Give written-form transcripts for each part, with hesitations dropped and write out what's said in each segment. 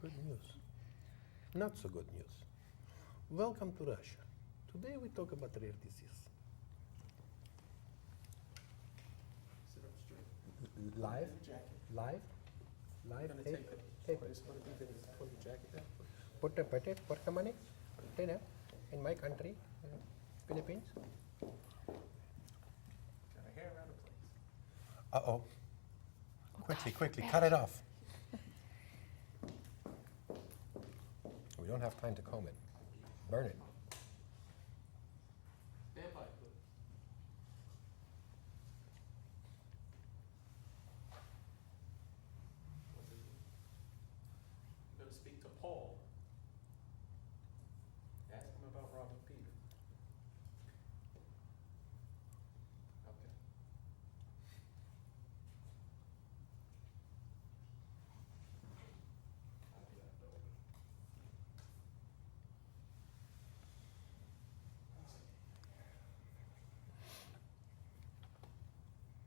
Good news. Not so good news. Welcome to Russia. Today we talk about rare disease. Sit up straight. Live? Live? Live? Gonna Hey, take it. hey. It's gonna be video. Put your jacket down. Put the money in my country, Philippines. Got a hair out of place. Uh-oh. Quickly, cut it off. We don't have time to comb it. Burn it. Vampire clip. I'm gonna speak to Paul. Ask him about Robert Peter. Okay. I'll do that though.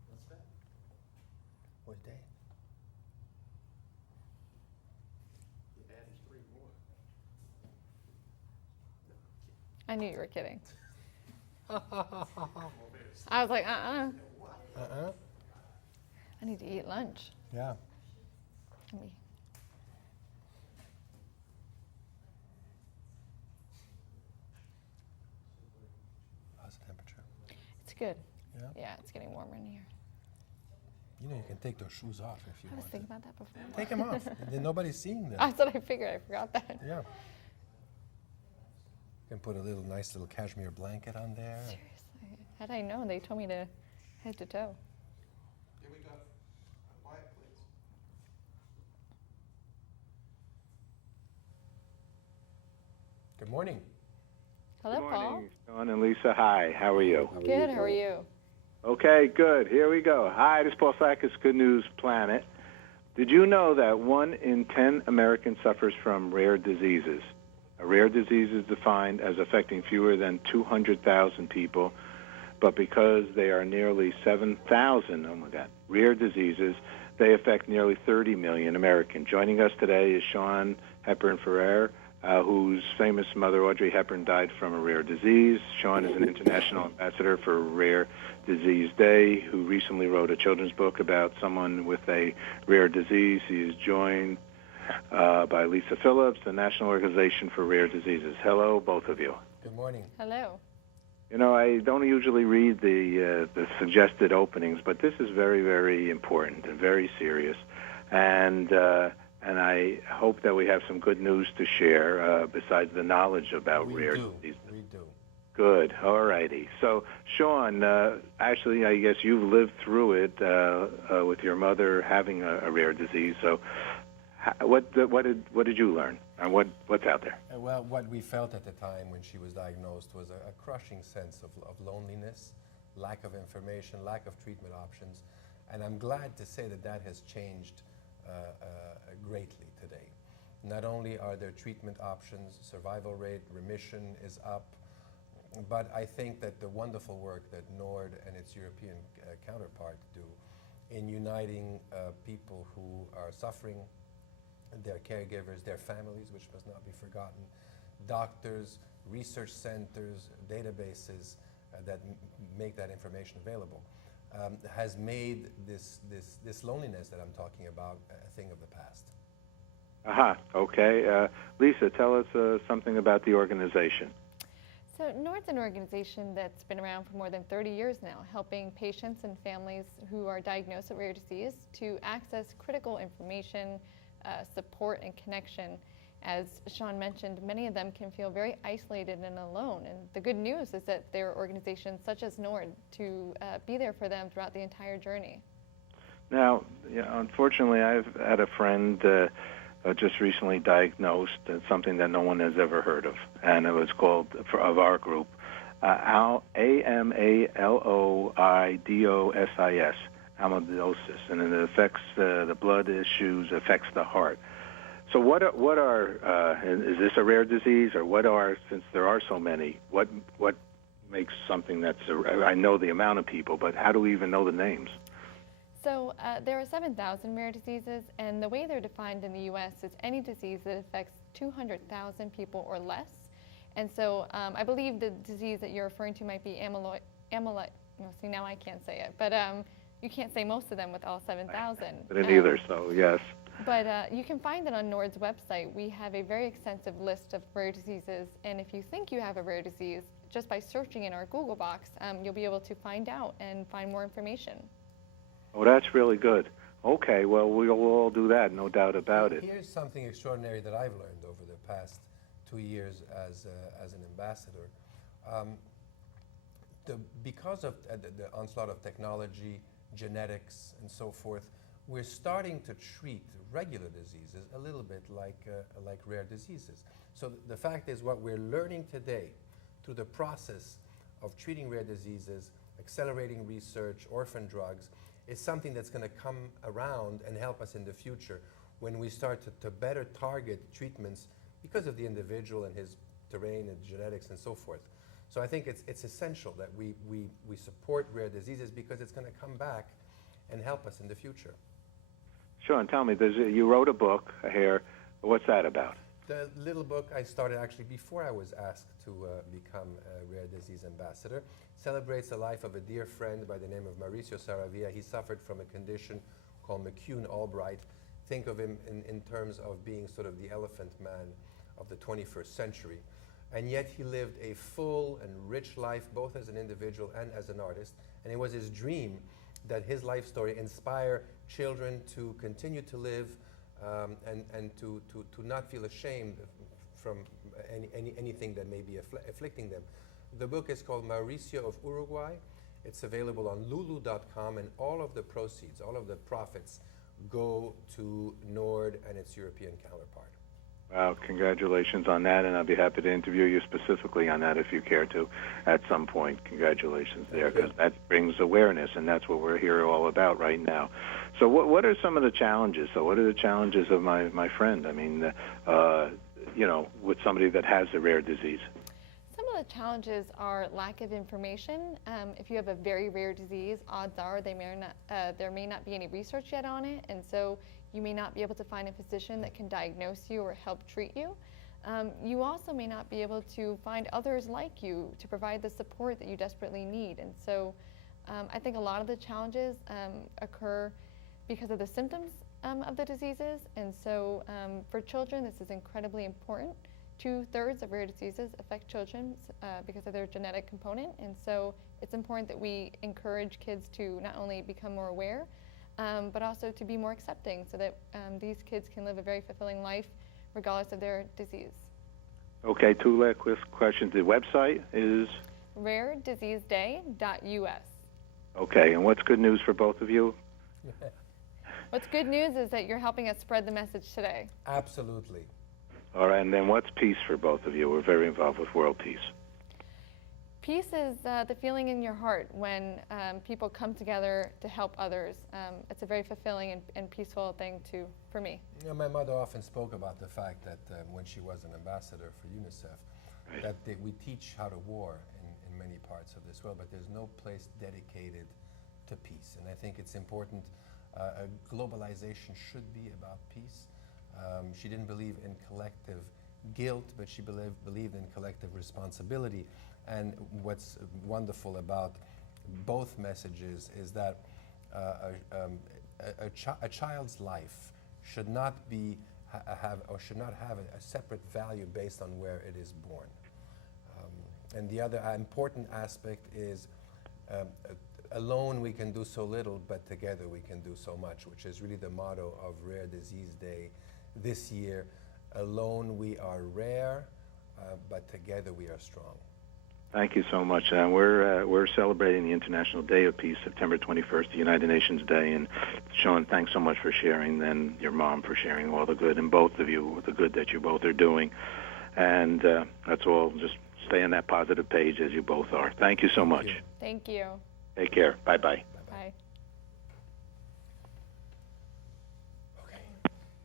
What's that? What's that? You added 3 more. No, I knew you were kidding. I'm over here. I was like, Uh-uh. I need to eat lunch. Yeah. Let me- How's the temperature? It's good. Yeah? Yeah, it's getting warmer in here. You know, you can take those shoes off if you I was want. thinking about that before. Take them off. Then nobody's seeing them. That's what I figured. I forgot that. Yeah. You can put a nice little cashmere blanket on there. Seriously. Had I known, they told me to head to toe. Here we go. Quiet, please. Good morning. Hello, Good Paul. morning, Sean and Lisa. Hi, how are you? Good. How are you? Okay, good. Here we go. Hi, this is Paul Sackis, Good News Planet. Did you know that 1 in 10 Americans suffers from rare diseases? A rare disease is defined as affecting fewer than 200,000 people, but because they are nearly 7,000, oh my God, rare diseases, they affect nearly 30 million Americans. Joining us today is Sean Hepburn Ferrer, whose famous mother, Audrey Hepburn, died from a rare disease. Sean is an international ambassador for Rare Disease Day, who recently wrote a children's book about someone with a rare disease. He is joined by Lisa Phillips, the National Organization for Rare Diseases. Hello, both of you. Good morning. Hello. You know, I don't usually read the suggested openings, but this is very, very important and very serious. And I hope that we have some good news to share besides the knowledge about rare diseases. We do. Good. All righty. So, Sean, actually, I guess you've lived through it with your mother having a rare disease. So, what did you learn, and what's out there? Well, what we felt at the time when she was diagnosed was a crushing sense of loneliness, lack of information, lack of treatment options, and I'm glad to say that has changed greatly today. Not only are there treatment options, survival rate, remission is up, but I think that the wonderful work that NORD and its European counterpart do in uniting people who are suffering, their caregivers, their families, which must not be forgotten, doctors, research centers, databases that make that information available, has made this loneliness that I'm talking about a thing of the past. Aha, okay. Lisa, tell us something about the organization. So NORD's an organization that's been around for more than 30 years now, helping patients and families who are diagnosed with rare disease to access critical information, support, and connection. As Sean mentioned, many of them can feel very isolated and alone. And the good news is that there are organizations such as NORD to be there for them throughout the entire journey. Now, unfortunately, I've had a friend just recently diagnosed something that no one has ever heard of, and it was called, of our group, amyloidosis, amyloidosis, and it affects the blood issues, affects the heart. So is this a rare disease, or since there are so many, what makes something I know the amount of people, but how do we even know the names? So there are 7,000 rare diseases, and the way they're defined in the U.S. is any disease that affects 200,000 people or less. And so I believe the disease that you're referring to might be amyloid. See, now I can't say it, but you can't say most of them with all 7,000. But either, so yes. But you can find it on NORD's website. We have a very extensive list of rare diseases, and if you think you have a rare disease, just by searching in our Google box, you'll be able to find out and find more information. Oh, that's really good. Okay, well, we'll all do that, no doubt about it. Here's something extraordinary that I've learned over the past 2 years as an ambassador. Because of the onslaught of technology, genetics, and so forth, we're starting to treat regular diseases a little bit like rare diseases. So the fact is, what we're learning today through the process of treating rare diseases, accelerating research, orphan drugs, is something that's going to come around and help us in the future when we start to better target treatments because of the individual and his terrain and genetics and so forth. So I think it's essential that we support rare diseases because it's going to come back and help us in the future. Sure, and tell me, you wrote a book here. What's that about? The little book I started actually before I was asked to become a rare disease ambassador celebrates the life of a dear friend by the name of Mauricio Saravia. He suffered from a condition called McCune-Albright. Think of him in terms of being sort of the elephant man of the 21st century. And yet he lived a full and rich life, both as an individual and as an artist. And it was his dream that his life story inspire children to continue to live and to not feel ashamed from anything that may be afflicting them. The book is called Mauricio of Uruguay. It's available on lulu.com, and all of the proceeds, all of the profits, go to NORD and its European counterpart. Wow, congratulations on that, and I'll be happy to interview you specifically on that if you care to at some point. Congratulations there, because that brings awareness, and that's what we're here all about right now. So what are some of the challenges? So what are the challenges of my friend? I mean, with somebody that has a rare disease? Some of the challenges are lack of information. If you have a very rare disease, odds are there may not be any research yet on it, and so you may not be able to find a physician that can diagnose you or help treat you. You also may not be able to find others like you to provide the support that you desperately need. And so I think a lot of the challenges occur because of the symptoms of the diseases. And so for children, this is incredibly important. 2/3 of rare diseases affect children because of their genetic component. And so it's important that we encourage kids to not only become more aware, but also to be more accepting so that these kids can live a very fulfilling life regardless of their disease. Okay, two last questions. The website is? RareDiseaseDay.us. Okay, and what's good news for both of you? What's good news is that you're helping us spread the message today. Absolutely. All right, and then what's peace for both of you? We're very involved with world peace. Peace is the feeling in your heart when people come together to help others. It's a very fulfilling and peaceful thing for me. You know, my mother often spoke about the fact that when she was an ambassador for UNICEF, that we teach how to war in many parts of this world, but there's no place dedicated to peace. And I think it's important. Globalization should be about peace. She didn't believe in collective guilt, but she believed in collective responsibility. And what's wonderful about both messages is that a child's life should not have a separate value based on where it is born. And the other important aspect is alone we can do so little, but together we can do so much, which is really the motto of Rare Disease Day this year. Alone we are rare, but together we are strong. Thank you so much. We're celebrating the International Day of Peace, September 21st, the United Nations Day. And Sean, thanks so much for sharing, and your mom for sharing all the good, and both of you, the good that you both are doing. And that's all. Just stay on that positive page as you both are. Thank you so much. Thank you. Take care. Bye-bye. Bye.